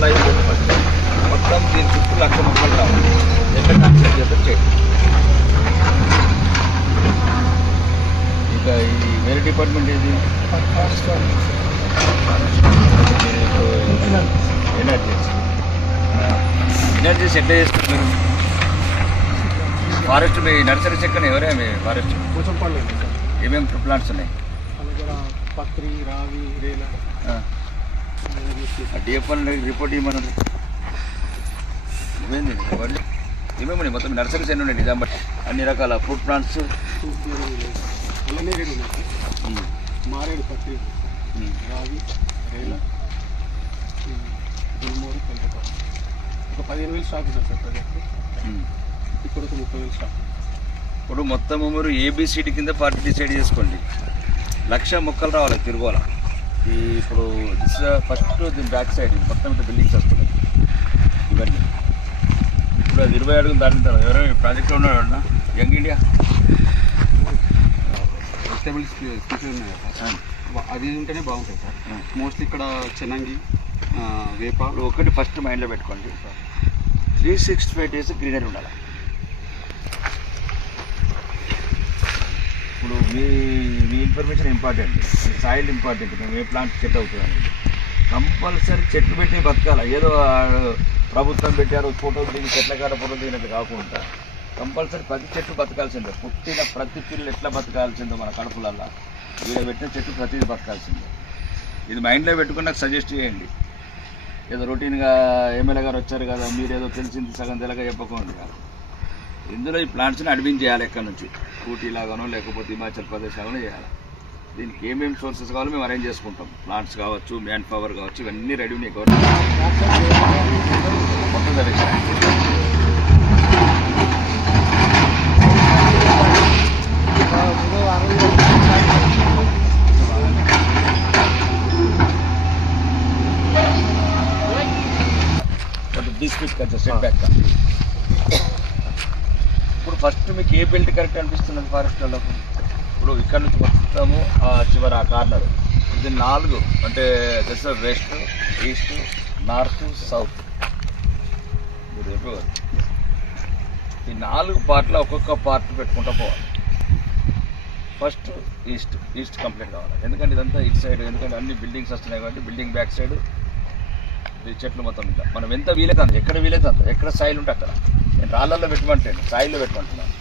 అలా అయిపోయింది. మొత్తం దీని చుట్టూ 1,00,000 మొక్కలు రావాలి. ఎక్కడ కన్స్ట్రక్ట్ చేస్తారు చేయండి. ఇంకా ఈ వేరే డిపార్ట్మెంట్ ఏది? ఎనర్జీస్ ఎట్లా చేస్తున్నారు? ఫారెస్ట్ మీ నర్సరీ చెక్కని ఎవరే మీ ఫారెస్ట్ ఏమేమి ప్లాంట్స్ ఉన్నాయి? పత్రి, రావి, రేల. డిఎఫ్ఎన్ రిపోర్ట్ ఇవ్వమన్నారు. ఇవేంది ఏమేమి మొత్తం నర్సరీస్ ఎన్ని ఉన్నాయి? నిజాం బట్టి అన్ని రకాల ఫ్రూట్ ప్లాంట్స్, మారేడు, పత్రి, రావి, రేల, గుల్మూరు, పెంటపాడు. ఒక 15,000 స్టాక్ ఉంటుంది సార్ ప్రాజెక్ట్. ఇప్పుడు ఒక 30,000 స్టాక్. ఇప్పుడు మొత్తం మీరు ఏబిసిడి కింద పార్టీ డిసైడ్ చేసుకోండి. 1,00,000 మొక్కలు రావాలి తిరుగుల. ఈ ఇప్పుడు ఫస్ట్ దీని బ్యాక్ సైడ్ మొత్తం ఇంత బిల్డింగ్స్ వస్తున్నాయి ఇవన్నీ. ఇప్పుడు అది 20 అడుగులు దాటిన తర్వాత ఎవరైనా ప్రాజెక్ట్లో ఉన్నాడు యంగ్ ఇండియా వెజిటబుల్స్ స్పీషల్ ఉన్నాయి సార్, అది ఉంటేనే బాగుంటుంది సార్. మోస్ట్లీ ఇక్కడ చెన్నంగి, వేప. ఒకటి ఫస్ట్ మైండ్లో పెట్టుకోండి, 365 days గ్రీనరీ ఉండాలి. ఇప్పుడు మీ ఇన్ఫర్మేషన్ ఇంపార్టెంట్, సాయిల్ ఇంపార్టెంట్. మేము ఏ ప్లాంట్ సెట్ అవుతుందండి కంపల్సరీ చెట్లు పెట్టి బతకాలి. ఏదో ప్రభుత్వం పెట్టారు ఫోటో దిగి చెట్ల కాడ ఫోటో దిగినట్టు కాకుండా కంపల్సరీ ప్రతి చెట్టు బతకాల్సిందే. పుట్టిన ప్రతి పిల్లలు ఎట్లా బతకాల్సిందో మన కడుపులల్లో వీడ పెట్టిన చెట్టు ప్రతిదీ బతకాల్సిందే. ఇది మైండ్లో పెట్టుకుని నాకు సజెస్ట్ చేయండి. ఏదో రొటీన్గా ఎమ్మెల్యే గారు వచ్చారు కదా మీరేదో తెలిసింది సగం తెలగా చెప్పకుండా కాదు. ఇందులో ఈ ప్లాంట్స్ని అడ్మిన్ చేయాలి. ఎక్కడి నుంచి ఊటీలాగానో లేకపోతే హిమాచల్ ప్రదేశ్ లాగానో చేయాలి. దీనికి ఏమేమి సోర్సెస్ కావాలో మేము అరేంజ్ చేసుకుంటాం. ప్లాంట్స్ కావచ్చు, మ్యాన్ పవర్ కావచ్చు, ఇవన్నీ రెడీ ఉన్నాయి. గవర్నమెంట్ మొత్తం సెట్ బ్యాక్. ఇప్పుడు ఫస్ట్ మీకు ఏ బెల్ట్ కరెక్ట్ అనిపిస్తున్నది ఫారెస్ట్ వాళ్ళకు? ఇప్పుడు ఇక్కడ నుంచి మొత్తము చివరి ఆ కార్నర్ ఇది 4 అంటే just west, east, north, south. ఈ 4 పార్ట్లో ఒక్కొక్క పార్ట్ పెట్టుకుంటూ పోవాలి. ఫస్ట్ ఈస్ట్ కంప్లీట్ కావాలి. ఎందుకంటే ఇదంతా ఇటు సైడ్, ఎందుకంటే అన్ని బిల్డింగ్స్ వస్తున్నాయి కాబట్టి బిల్డింగ్ బ్యాక్ సైడ్ ఈ చెట్లు మొత్తం ఇంకా మనం ఎంత వీలైతే అంత, ఎక్కడ వీలైతే అంత, ఎక్కడ సాయిల్ ఉంటే అక్కడ. నేను రాళ్ళల్లో పెట్టమంటాను, సాయిల్లో పెట్టమంటున్నాను.